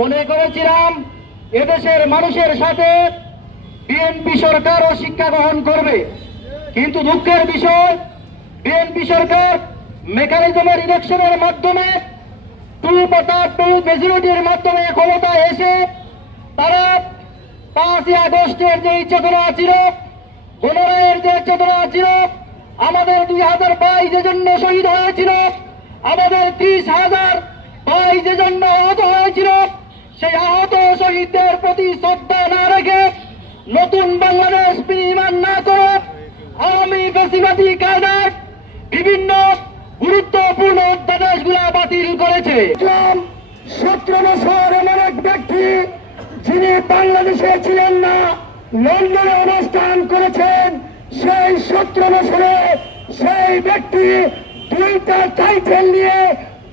মনে করেছিলাম এদেশের মানুষের সাথে বিএনপি সরকারও শিক্ষা গ্রহণ করবে, কিন্তু দুঃখের বিষয় বিএনপি সরকার মেকানিজমের ইলেকশনের মাধ্যমে 2/2 মেজরিটির মাধ্যমে ক্ষমতায় এসে তারা 5ই আগস্টের যে চেতনা ছিল, গণরায়ের যে চেতনা ছিল, আমাদের 2022 যে জন্য শহীদ হয়েছিল, আমাদের 30,000 ভাই যে জন্য আহত হয়েছিল, সেই আহত শহীদদের প্রতি শ্রদ্ধা না রেখে নতুন বাংলাদেশ বিনির্মাণ না করে আওয়ামী ফ্যাসিবাদী কায়দায় বিভিন্ন গুরুত্বপূর্ণ অধ্যাদেশগুলা বাতিল করেছে। 17 বছর এমন এক ব্যক্তি যিনি বাংলাদেশে ছিলেন না, লন্ডনে অবস্থান করেছেন, সেই 17 বছরে সেই ব্যক্তি 2টা টাইটেল নিয়ে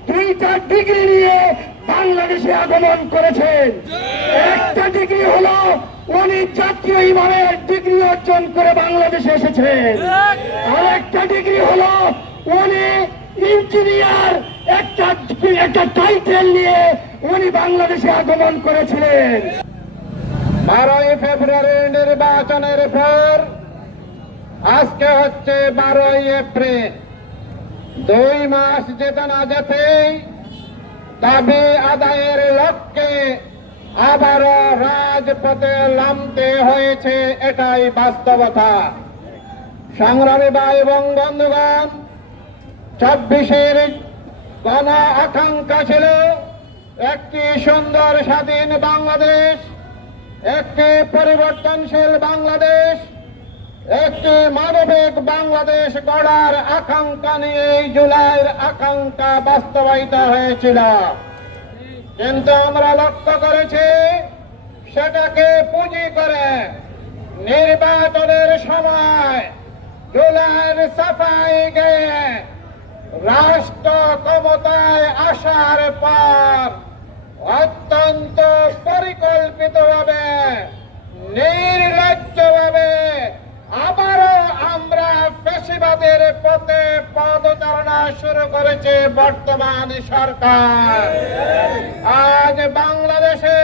2টা ডিগ্রি নিয়ে বাংলাদেশে আগমন করেছেন। একটা ডিগ্রি হলো উনি জাতীয় ইমামের ডিগ্রি অর্জন করে বাংলাদেশে এসেছেন, আর একটা ডিগ্রি হলো উনি ইঞ্জিনিয়ার একটা টাইটেল নিয়ে উনি বাংলাদেশে আগমন করেছিলেন। 12ই ফেব্রুয়ারি নির্বাচনের পর আজকে হচ্ছে 12ই এপ্রিল। 2 মাস যেতে না যেতেই দাবি আদায়ের লক্ষ্যে আবারও রাজপথে নামতে হয়েছে, এটাই বাস্তবতা। সংগ্রামী ভাই এবং বন্ধুগণ, 24-এর গণ আকাঙ্ক্ষা ছিল একটি সুন্দর স্বাধীন বাংলাদেশ, একটি পরিবর্তনশীল বাংলাদেশ, একটি মানবিক বাংলাদেশ গড়ার আকাঙ্ক্ষা নিয়ে জুলাইয়ের আকাঙ্ক্ষা বাস্তবায়িত হয়েছিল। কিন্তু আমরা লক্ষ্য করেছি সেটাকে পুঁজি করে নির্বাচনের সময় জুলাইয়ের সাফাই গিয়ে রাষ্ট্র ক্ষমতায় আসার পর অত্যন্ত পরিকল্পিতভাবে নির্লজ্জভাবে আবারও আমরা ফ্যাসিবাদের পথে পদচারণা শুরু করেছে বর্তমান সরকার। আজ বাংলাদেশে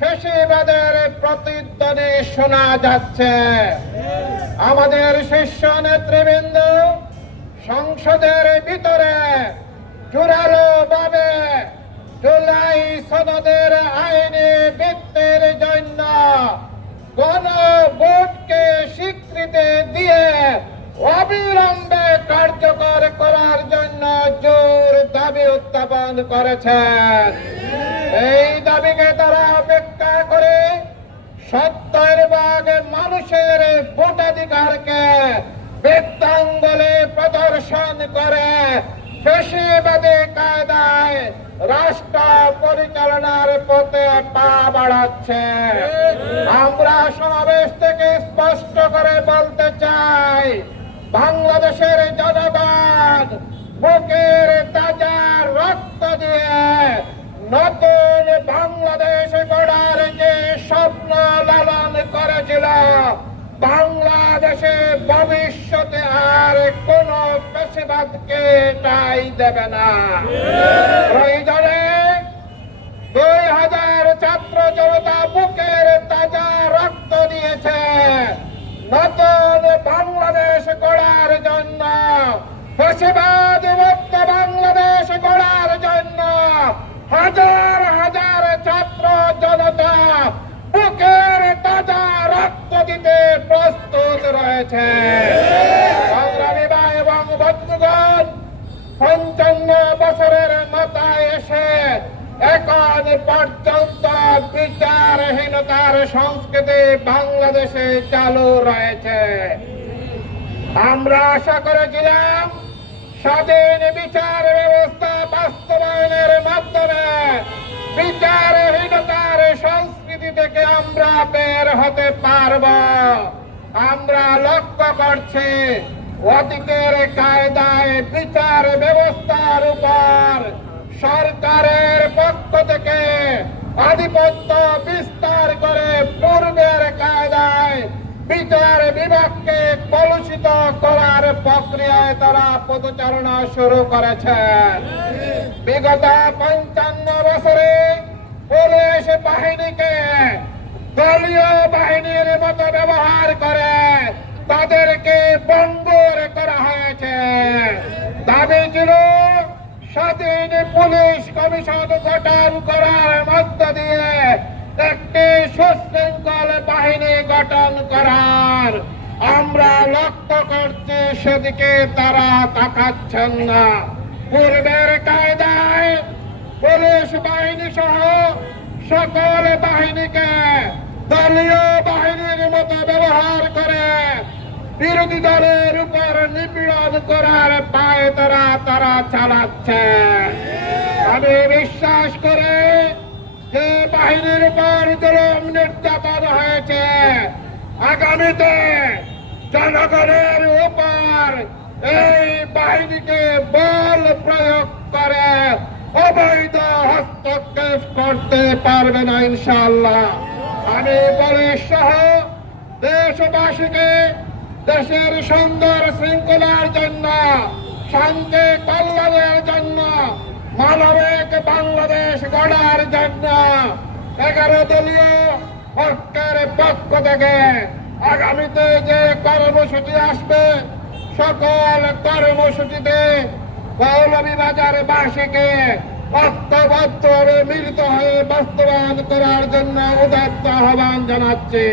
ফ্যাসিবাদের প্রতিধ্বনি শোনা যাচ্ছে। আমাদের শীর্ষ নেতৃবৃন্দ সংসদের ভিতরে জোরালো ভাবে জুলাই সনদের আইনি ভিত্তির জন্য গণভোটকে স্বীকৃতি দিয়ে অবিলম্বে কার্যকর করার জন্য জোর দাবি উত্থাপন করেছেন। এই দাবিকে তারা উপেক্ষা করে 70 ভাগ মানুষের ভোটাধিকারকে বৃদ্ধাঙ্গুলে প্রদর্শন করে ফ্যাসিবাদী কায়দায় রাষ্ট্র পরিচালনার পথে পা বাড়াচ্ছে। আমরা সমাবেশ থেকে স্পষ্ট করে বলতে চাই, বাংলাদেশের জনগণ বুকের তাজা রক্ত দিয়ে নতুন বাংলাদেশ গড়ার যে স্বপ্ন লালন করেছিল, বাংলাদেশে ভবিষ্যতে আর কোন ফ্যাসিবাদকে ঠাঁই দেবে না। প্রয়োজনে 2000 ছাত্র জনতা বুকের তাজা রক্ত দিয়েছে নতুন বাংলাদেশ গড়ার জন্য, ফ্যাসিবাদ মুক্ত বাংলাদেশ গড়ার জন্য। হাজার হাজার ছাত্র জনতা বুকের তাজা রক্ত দিতে প্রস্তুত রয়েছে। সংগ্রামী ভাই এবং বন্ধুগণ, 55 বছরের মাথায় এসে এখন পর্যন্ত বিচারহীনতার সংস্কৃতি বাংলাদেশে চালু রয়েছে। আমরা আশা করেছিলাম স্বাধীন বিচার ব্যবস্থা বাস্তবায়নের মাধ্যমে বিচারহীনতার সংস্কৃতি থেকে আমরা বের হতে পারব। আমরা লক্ষ্য করছি অতীতের কায়দায় বিচার ব্যবস্থার উপর সরকারের পক্ষ থেকে আধিপত্য বিস্তার করে পূর্বের কায়দায় বিচার বিভাগকে কলুষিত করার প্রক্রিয়ায় তারা পদচারণা শুরু করেছেন। বিগত 55 বছরে পুলিশ বাহিনীকে দলীয় বাহিনীর মতো ব্যবহার করে তাদেরকে বন্দর করা হয়েছে। দাবি ছিল স্বাধীন পুলিশ কমিশন গঠন করার মধ্য দিয়ে একটি সুশৃঙ্খল বাহিনী গঠন করার। আমরা লক্ষ্য করছি সেদিকে তারা তাকাচ্ছেন না। পূর্বের কায়দায় পুলিশ বাহিনী সহ সকল বাহিনীকে দলীয় বাহিনীর মতো ব্যবহার করে বিরোধী দলের উপর নিপীড়ন করার পায়তারা তারা চালাচ্ছে। আমি বিশ্বাস করে যে বাহিনীর উপর জুলুম নির্যাতন হয়েছে, আগামীতে জনগণের উপর এই বাহিনীকে বল প্রয়োগ করে অবৈধ হস্তক্ষেপ করতে পারবে না ইনশাআল্লাহ। আমি পুলিশ সহ দেশবাসীকে দেশের সুন্দর শৃঙ্খলার জন্য, শান্তি কল্যাণের জন্য, মানবিক বাংলাদেশ গড়ার জন্য 11 দলীয় পক্ষের পক্ষ থেকে আগামীতে যে কর্মসূচি আসবে সকল কর্মসূচিতে মৌলভীবাজার বাসীকে ঐক্যবদ্ধভাবে মিলিত হয়ে বাস্তবায়ন করার জন্য উদাত্ত আহ্বান জানাচ্ছি।